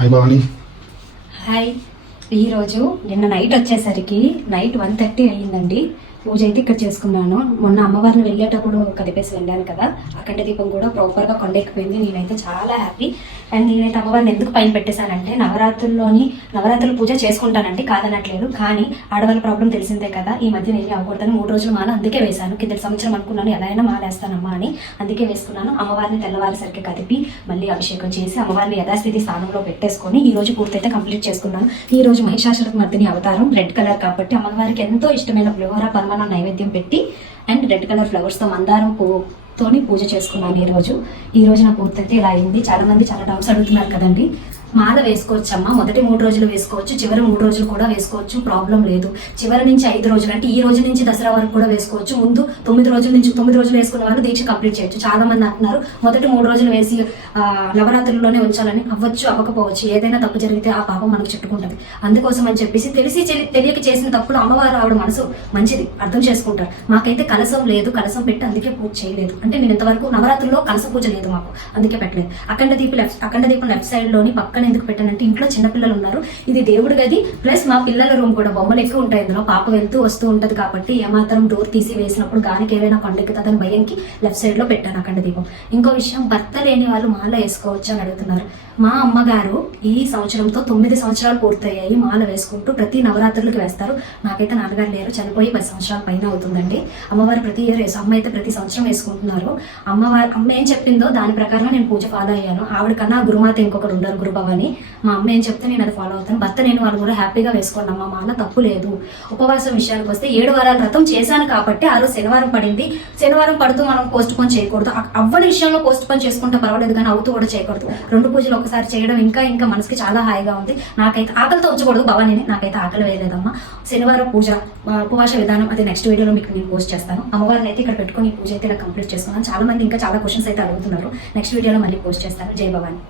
Hi Bhavani. Hi. ఈరోజు నిన్న night వచ్చేసరికి నైట్ 1:30 అయ్యిందండి. పూజ అయితే ఇక్కడ చేసుకున్నాను. మొన్న అమ్మవారిని వెళ్ళేటప్పుడు కదిపేసి వెళ్ళాను కదా, అఖండ దీపం కూడా ప్రాపర్గా కొండెక్కిపోయింది. నేనైతే చాలా హ్యాపీ. అండ్ నేనైతే అమ్మవారిని ఎందుకు పైన పెట్టేశానంటే నవరాత్రుల పూజ చేసుకుంటానండి, కాదనట్లేదు. కానీ ఆడవాళ్ళ ప్రాబ్లం తెలిసిందే కదా, ఈ మధ్య నేను అవ్వకూడదని 3 రోజులు మాల అందుకే వేశాను. కింద సంవత్సరం అనుకున్నాను ఎలా అయినా మాలేస్తానమ్మా అని, అందుకే వేసుకున్నాను. అమ్మవారిని తెల్లవారిసరికి కదిపి మళ్ళీ అభిషేకం చేసి అమ్మవారిని యథాస్థితి స్థానంలో పెట్టేసుకొని ఈ రోజు పూర్తయితే కంప్లీట్ చేసుకున్నాను. ఈ రోజు మహిషాసుర మర్దిని అవతారం రెడ్ కలర్ కాబట్టి అమ్మవారికి ఎంతో ఇష్టమైన పులిహోర పరమాన్నం నైవేద్యం పెట్టి అండ్ రెడ్ కలర్ ఫ్లవర్స్తో మందారం పువ్వుతోని పూజ చేసుకున్నాను. ఈ రోజు నా పూర్తయితే ఇలా అయింది. చాలా మంది చాలా డౌట్స్ అడుగుతున్నారు కదండి. మాల వేసుకోవచ్చమ్మా, మొదటి 3 రోజులు వేసుకోవచ్చు, చివరి 3 రోజులు కూడా వేసుకోవచ్చు, ప్రాబ్లం లేదు. చివరి నుంచి 5 రోజులు అంటే ఈ రోజు నుంచి దసరా వరకు కూడా వేసుకోవచ్చు. ముందు 9 రోజుల నుంచి 9 రోజులు వేసుకున్న వాళ్ళు దీక్ష కంప్లీట్ చేయొచ్చు. చాలా మంది అంటున్నారు మొదటి 3 రోజులు వేసి నవరాత్రుల్లోనే ఉంచాలని. అవ్వచ్చు అవ్వకపోవచ్చు, ఏదైనా తప్పు జరిగితే ఆ పాపం మనకు చుట్టుకుంటుంది. అందుకోసం అని చెప్పేసి తెలిసి తెలియక చేసిన తప్పులు అమ్మవారు ఆవిడ మనసు మంచిది, అర్థం చేసుకుంటారు. మాకైతే కలసం లేదు, కలసం పెట్టి అందుకే పూజ చేయలేదు. అంటే నేను ఇంతవరకు నవరాత్రుల్లో కలస పూజ లేదు మాకు, అందుకే పెట్టలేదు. అఖండ దీపం లెఫ్ట్ సైడ్ లోని పక్కన ఎందుకు పెట్టానంటే ఇంట్లో చిన్నపిల్లలు ఉన్నారు, ఇది దేవుడి గది ప్లస్ మా పిల్లల రూమ్ కూడా, బొమ్మలు ఎక్కువ ఉంటాయి ఇందులో, పాప వెళ్తూ వస్తూ ఉంటది కాబట్టి ఏమాత్రం డోర్ తీసి వేసినప్పుడు గానికి ఏదైనా కొండెక్కుతుందని భయంకి లెఫ్ట్ సైడ్ లో పెట్టాను అఖండ దీపం. ఇంకో విషయం, భర్త లేని వాళ్ళు మాల వేసుకోవచ్చు అని అడుగుతున్నారు. మా అమ్మగారు ఈ సంవత్సరంతో 9 సంవత్సరాలు పూర్తయ్యాయి మాల వేసుకుంటూ, ప్రతి నవరాత్రులకి వేస్తారు. నాకైతే నాన్నగారు లేరు, చనిపోయి 10 సంవత్సరాల పైన అవుతుందండి. అమ్మవారు ప్రతి ఇయర్ అమ్మ అయితే ప్రతి సంవత్సరం వేసుకుంటున్నారు. అమ్మ ఏం చెప్పిందో దాని ప్రకారం నేను పూజ ఫాలో అయ్యాను. ఆవిడ కన్నా గురుమాత ఇంకొకరు ఉండరు, గురుభవాని. మా అమ్మ ఏం చెప్తే నేను అది ఫాలో అవుతాను. భర్త నేను వాళ్ళు కూడా హ్యాపీగా వేసుకోండి అమ్మ, మాల తప్పు లేదు. ఉపవాసం విషయానికి వస్తే 7 వారాల వ్రతం చేశాను కాబట్టి ఆ రోజు శనివారం పడింది. శనివారం పడుతూ మనం పోస్ట్ పోన్ చేయకూడదు. అవ్వని విషయంలో పోస్ట్ పోన్ చేసుకుంటే పర్వాలేదు, కానీ అవుతూ కూడా చేయకూడదు. 2 పూజలు ఒకసారి చేయడం ఇంకా మనసుకి చాలా హాయిగా ఉంది. నాకైతే ఆకలితో ఉంచకూడదు భవాని, నాకైతే ఆకలి వేయలేదమ్మా. శనివారం పూజ ఉపవాస విధానం అది నెక్స్ట్ వీడియోలో మీకు నేను పోస్ట్ చేస్తాను. అమ్మవారిని అయితే ఇక్కడ పెట్టుకుని పూజ అయితే ఇలా కంప్లీట్ చేసుకున్నాను. చాలా మంది ఇంకా చాలా క్వశ్చన్స్ అయితే అడుగుతున్నారు, నెక్స్ట్ వీడియోలో మళ్ళీ పోస్ట్ చేస్తాను. జై భవాని.